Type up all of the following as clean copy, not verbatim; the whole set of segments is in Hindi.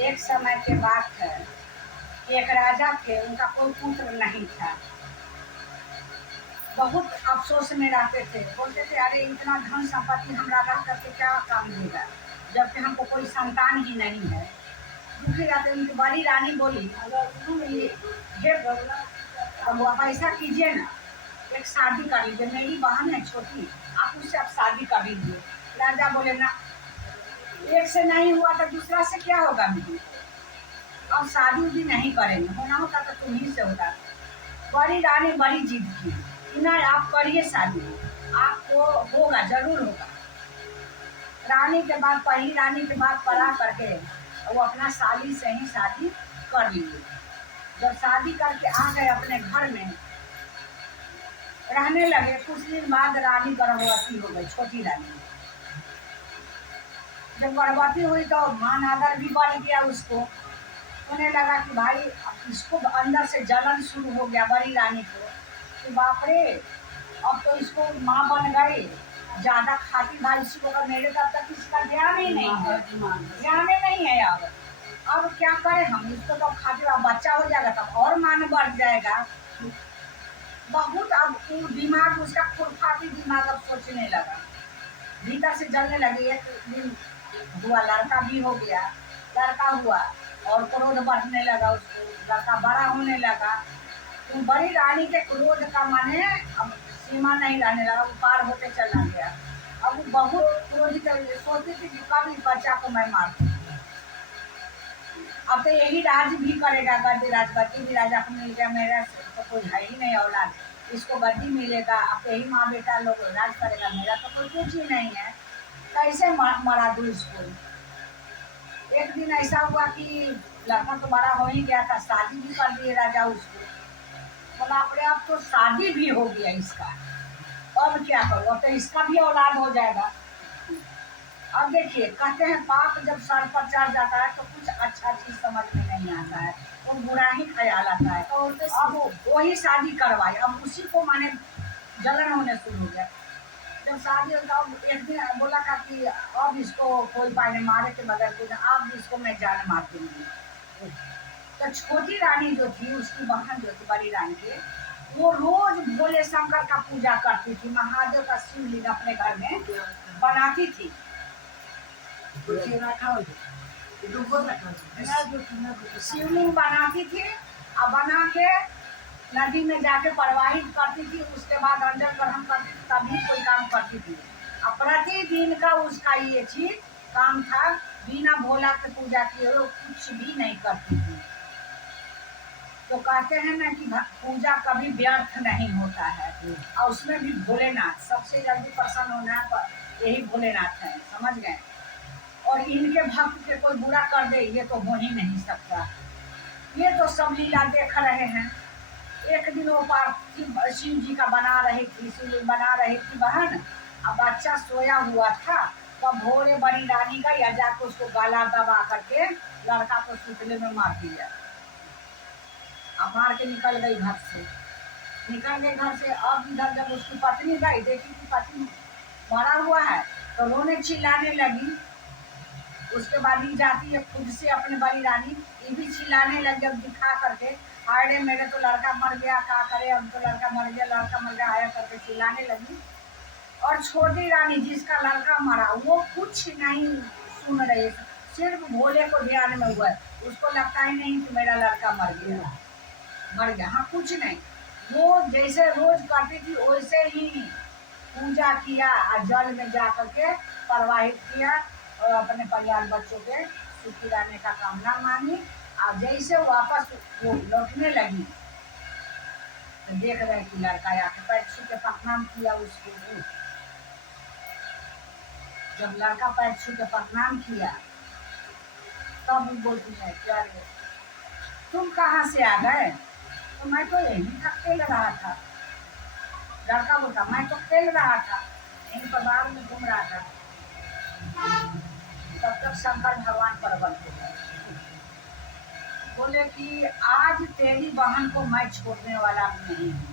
एक समय की बात है कि एक राजा थे, उनका कोई पुत्र नहीं था। बहुत अफसोस में रहते थे, बोलते थे अरे इतना धन संपत्ति हम राजा करके क्या काम देगा जबकि हमको कोई संतान ही नहीं है। दुखी रहते। उनकी बड़ी रानी बोली ये अब ऐसा कीजिए ना, एक शादी कर लीजिए, मेरी बहन है छोटी, आप उससे अब शादी कर लीजिए। राजा बोले ना, एक से नहीं हुआ तो दूसरा से क्या होगा मेरी, अब शादी भी नहीं करेंगे, होना होता तो तुम्ही से होता। बड़ी रानी बड़ी जिद की कि ना आप करिए शादी, आपको होगा, जरूर होगा। रानी के बाद, पहली रानी के बाद पढ़ा करके वो अपना साली से ही शादी कर लिए। जब शादी करके आ गए अपने घर में रहने लगे, कुछ दिन बाद रानी गर्भवती हो गई, छोटी रानी। जब गर्भवती हुई तो मान आदर भी बढ़ गया उसको। उन्हें लगा कि भाई इसको अंदर से जलन शुरू हो गया बड़ी रानी को कि बाप रे, अब तो इसको माँ बन गई, ज्यादा खाती भाई इसी को, मेरे तब तक इसका ध्यान ही नहीं है, ध्यान ही नहीं है। अब क्या करें हम, इसको तो खाती, अब बच्चा हो जाएगा तब और मान बढ़ जाएगा बहुत। अब दिमाग उसका खुरफाती दिमाग अब सोचने लगा, भीतर से जलने लगी। एक दिन हुआ, लड़का भी हो गया, लड़का हुआ और क्रोध बढ़ने लगा उसको, लड़का बड़ा होने लगा। तो बड़ी रानी के क्रोध का माने अब सीमा नहीं रहने लगा, वो पार होते चला गया। अब वो बहुत क्रोधित सोचती थी कि कभी बच्चा को मैं मार दूँ। अब तो यही राज भी करेगा, गद्दी राज, गद्दी भी राजा को मिल गया, मेरा तो कोई है ही नहीं औलाद, इसको गद्दी मिलेगा, अब यही माँ बेटा लोग राज करेगा, मेरा तो कोई कुछ ही नहीं है, कैसे मरा दूँ इसको। एक दिन ऐसा हुआ कि लड़का तो बड़ा हो ही गया था, शादी भी कर दिए राजा उसको। बोला अपने अब तो शादी भी हो गया इसका, अब क्या करो, अब तो इसका भी औलाद हो जाएगा। अब देखिए, कहते हैं पाप जब सर पर चढ़ जाता है तो कुछ अच्छा चीज समझ में नहीं आता है, वो बुरा ही ख्याल आता है। अब वही शादी करवाई, अब उसी को माने जलन होने शुरू हो गया। जब शादी होता एक दिन बोला था कि अब इसको कोई पाए नहीं, मारे के बगैर कोई, अब इसको मैं जान मार दूंगी। तो छोटी रानी जो थी, उसकी बहन जो थी बड़ी रानी के, वो रोज भोले शंकर का पूजा करती थी, महादेव का शिवलिंग अपने घर में बनाती थी। शिवलिंग बनाती थी और बना के नदी में जाके प्रवाहित करती थी, उसके बाद अंडर ग्रहण करती थी, तभी कोई काम करती थी। और प्रतिदिन का उसका ये चीज काम था, बिना भोला के पूजा किए वो कुछ भी नहीं करती थी। तो कहते हैं ना कि पूजा कभी व्यर्थ नहीं होता है, और उसमें भी भोलेनाथ सबसे जल्दी प्रसन्न होना है, यही भोलेनाथ है, समझ गए। और इनके भक्त के कोई बुरा कर दे ये तो हो ही नहीं सकता। ये तो सब लीला देख रहे हैं। एक दिन वो पार्थिव शिव जी का बना रही थी, शिवलिंग बना रही थी बहन, अब बच्चा सोया हुआ था, तो भोरे बड़ी रानी गई या जाकर उसको गला दबा करके लड़का को सुतले में मार दिया। अब मार के निकल गई घर से, निकल गई घर से। अब इधर जब उसकी पत्नी गई, देखी कि पति मरा हुआ है, तो रोने चिल्लाने लगी। उसके बाद ही जाती है खुद से अपने बड़ी रानी, ये भी चिल्लाने लगी अब दिखा करके, अरे मेरे तो लड़का मर गया, क्या करे, अब तो लड़का मर गया, लड़का मर गया, आया करके चिल्लाने लगी। और छोटी रानी जिसका लड़का मरा वो कुछ नहीं सुन रही, सिर्फ भोले को ध्यान में हुआ है, उसको लगता ही नहीं कि मेरा लड़का मर गया, मर गया, हाँ कुछ नहीं। वो जैसे रोज करती थी वैसे ही पूजा किया और जल में जा करके प्रवाहित किया और अपने परिवार बच्चों के सुखी रहने का कामना मांगी। और जैसे वापस वो लौटने लगी तो देख रहे कि लड़का आके पैर छू के प्रणाम किया उसको। जब लड़का पैर छू के प्रणाम किया तब बोलती है क्या रे तुम कहाँ से आ गए, तो मैं तो यही था, खेल रहा था। लड़का बोलता मैं तो खेल रहा था, इन बाग में घूम रहा था। तब तक शंकर भगवान प्रकट हो गए, बोले कि आज तेरी बहन को मैं छोड़ने वाला नहीं हूँ।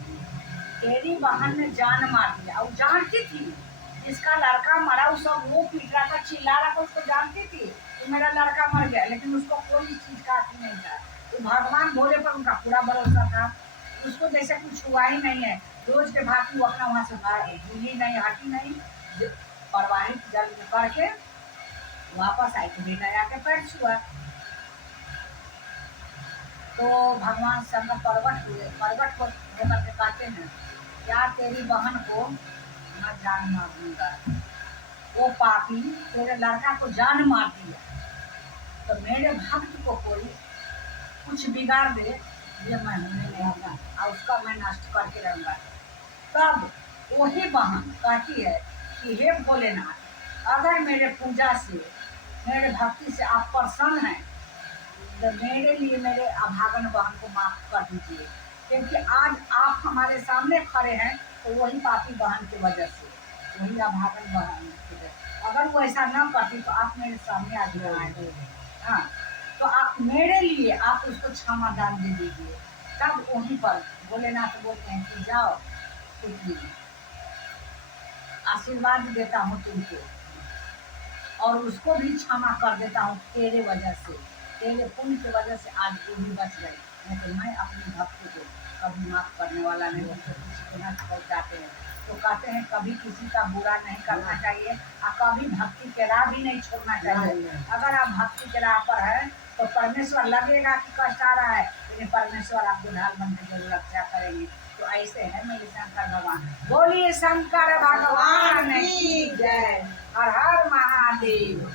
तेरी बहन ने जान मार दिया, और जानती थी जिसका लड़का मरा उस सब वो पीट रहा था, चिल्ला रहा था, उसको जानती थी कि मेरा लड़का मर गया, लेकिन उसको कोई चीज का अथी नहीं था। तो भगवान भोले पर उनका पूरा भरोसा था, उसको जैसे कुछ हुआ ही नहीं है। रोज के भांति वो अपना वहां से भूली नहीं, हटी नहीं, प्रवाहित जल में करके वापस आई तो बेटा जाके पैर छुआ। तो भगवान शंकर प्रकट हुए, प्रकट होकर के कहते हैं क्या तेरी बहन को मैं जान मार दूंगा, वो पापी तेरे लड़का को जान मार दिया, तो मेरे भक्त को कोई कुछ बिगाड़ दे ये मैं होने नहीं दूंगा और उसका मैं नष्ट करके रहूंगा। तब वही बहन कहती है कि हे भोलेनाथ, अगर मेरे पूजा से मेरे भक्ति से आप प्रसन्न हैं तो मेरे लिए मेरे अभागन बहन को माफ कर दीजिए, क्योंकि आज आप हमारे सामने खड़े हैं तो वही पापी बहन की वजह से, वही अभागन बहन की वजह से। अगर वो ऐसा न करती तो आप मेरे सामने आज न आए। हाँ, तो आप मेरे लिए आप उसको क्षमा दान दे दीजिए। तब वहीं पर भोलेनाथ बोलते हैं कि जाओ पुत्री, आशीर्वाद देता हूँ तुमको और उसको भी क्षमा कर देता हूँ तेरे वजह से, तेरे पुण्य की वजह से आज वो भी बच गई, नहीं तो मैं अपने भक्त को कभी माफ करने वाला नहीं हूँ। तो किसी को न पहुँचाते हैं तो कहते हैं कभी किसी का बुरा नहीं करना चाहिए और कभी भक्ति के राह भी नहीं छोड़ना चाहिए। अगर आप भक्ति के राह पर है तो परमेश्वर लगेगा कि कष्ट आ रहा है, लेकिन परमेश्वर आपको ढाल बन के जरूर रक्षा करेंगे। तो ऐसे है मेरे शंकर भगवान। बोलिए शंकर भगवान की जय। हर हर महादेव।